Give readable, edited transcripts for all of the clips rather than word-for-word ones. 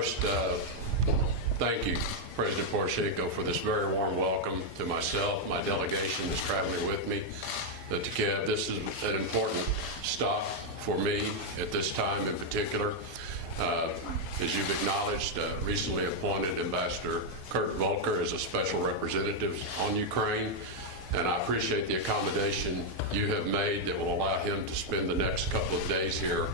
First, thank you, President Poroshenko, for this very warm welcome to myself, my delegation that's traveling with me to Kiev. This is an important stop for me at this time in particular. As you've acknowledged, recently appointed Ambassador Kurt Volker as a special representative on Ukraine, and I appreciate the accommodation you have made that will allow him to spend the next couple of days here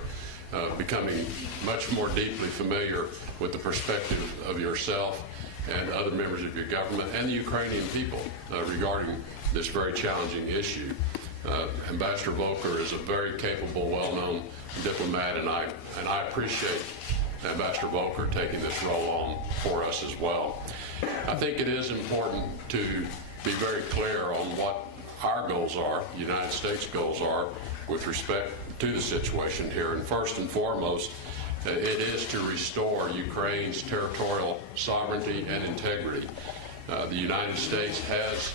becoming much more deeply familiar with the perspective of yourself and other members of your government and the Ukrainian people regarding this very challenging issue. Ambassador Volker is a very capable, well-known diplomat, and I appreciate Ambassador Volker taking this role on for us as well. I think it is important to be very clear on what our goals are, the United States goals are, with respect to the situation here. And first and foremost, it is to restore Ukraine's territorial sovereignty and integrity. The United States has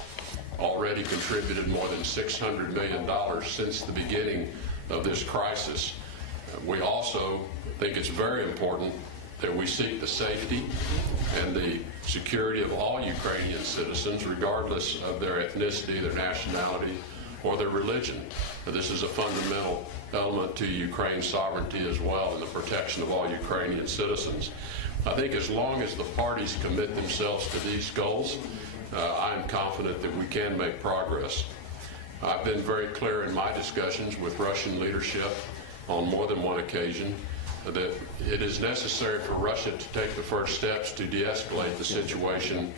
already contributed more than $600 million since the beginning of this crisis. We also think it's very important that we seek the safety and the security of all Ukrainian citizens, regardless of their ethnicity, their nationality, or their religion. This is a fundamental element to Ukraine's sovereignty as well, and the protection of all Ukrainian citizens. I think as long as the parties commit themselves to these goals, I'm confident that we can make progress. I've been very clear in my discussions with Russian leadership on more than one occasion that it is necessary for Russia to take the first steps to de-escalate the situation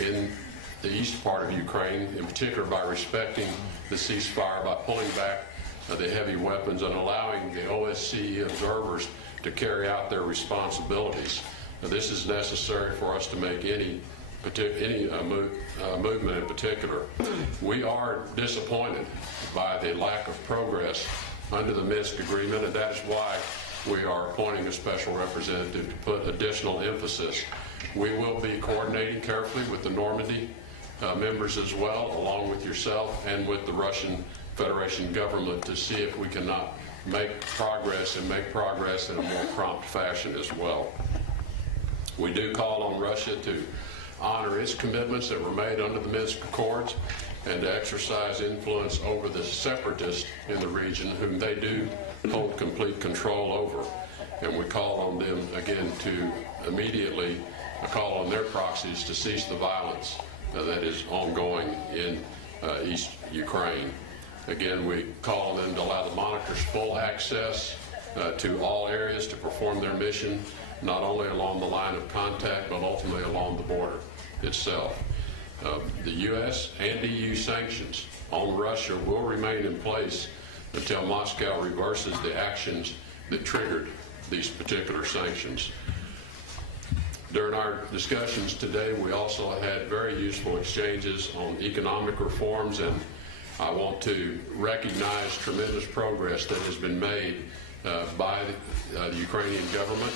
in the east part of Ukraine, in particular by respecting the ceasefire, by pulling back the heavy weapons and allowing the OSCE observers to carry out their responsibilities. Now, this is necessary for us to make any movement in particular. We are disappointed by the lack of progress under the Minsk agreement, and that is why we are appointing a special representative to put additional emphasis. We will be coordinating carefully with the Normandy members as well, along with yourself and with the Russian Federation government, to see if we cannot make progress and make progress in a more prompt fashion as well. We do call on Russia to honor its commitments that were made under the Minsk Accords and to exercise influence over the separatists in the region, whom they do hold complete control over. And we call on them again to immediately call on their proxies to cease the violence that is ongoing in East Ukraine. Again, we call on them to allow the monitors full access to all areas to perform their mission, not only along the line of contact, but ultimately along the border itself. The U.S. and EU sanctions on Russia will remain in place until Moscow reverses the actions that triggered these particular sanctions. During our discussions today, we also had very useful exchanges on economic reforms, and I want to recognize tremendous progress that has been made by the Ukrainian government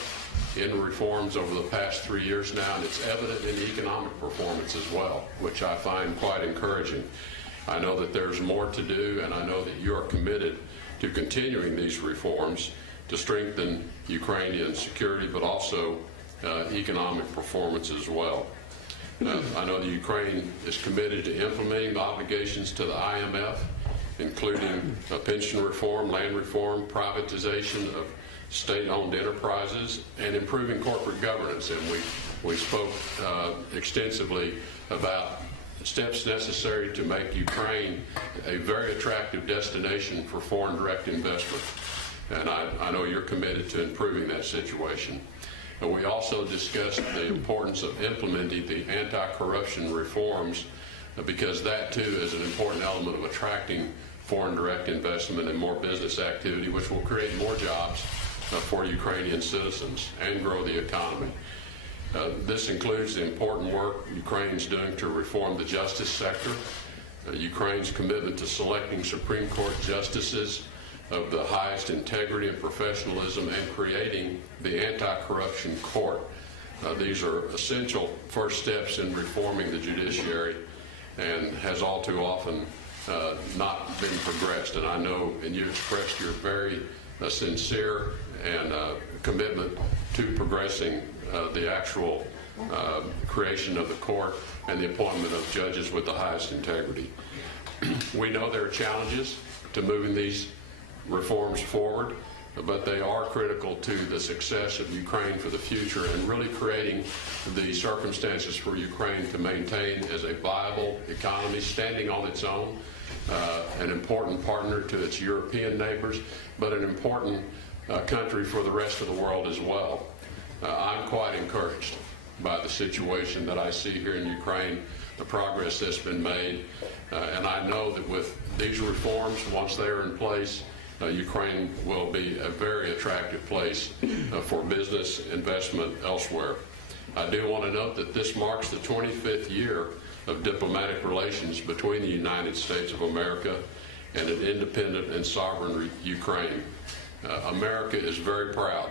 in reforms over the past 3 years now, and it's evident in economic performance as well, which I find quite encouraging. I know that there's more to do, and I know that you are committed to continuing these reforms to strengthen Ukrainian security, but also economic performance as well. I know that Ukraine is committed to implementing the obligations to the IMF, including pension reform, land reform, privatization of state-owned enterprises, and improving corporate governance. And we spoke extensively about steps necessary to make Ukraine a very attractive destination for foreign direct investment. And I know you're committed to improving that situation. And we also discussed the importance of implementing the anti-corruption reforms, because that too is an important element of attracting foreign direct investment and more business activity, which will create more jobs for Ukrainian citizens and grow the economy. This includes the important work Ukraine's doing to reform the justice sector, Ukraine's commitment to selecting Supreme Court justices of the highest integrity and professionalism, and creating the anti-corruption court. These are essential first steps in reforming the judiciary, and has all too often not been progressed. And I know, and you expressed your very sincere and commitment to progressing the actual creation of the court and the appointment of judges with the highest integrity. We know there are challenges to moving these reforms forward, but they are critical to the success of Ukraine for the future and really creating the circumstances for Ukraine to maintain as a viable economy standing on its own, an important partner to its European neighbors, but an important country for the rest of the world as well. I'm quite encouraged by the situation that I see here in Ukraine, the progress that's been made, and I know that with these reforms, once they are in place, Ukraine will be a very attractive place for business investment elsewhere. I do want to note that this marks the 25th year of diplomatic relations between the United States of America and an independent and sovereign Ukraine. America is very proud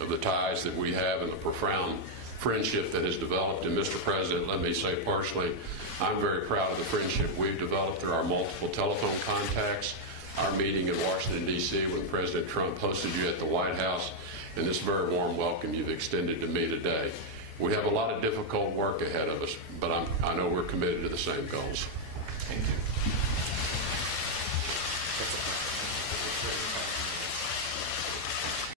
of the ties that we have and the profound friendship that has developed. And Mr. President, let me say personally, I'm very proud of the friendship we've developed through our multiple telephone contacts, our meeting in Washington, D.C. when President Trump hosted you at the White House, and this very warm welcome you've extended to me today. We have a lot of difficult work ahead of us, but I know we're committed to the same goals. Thank you.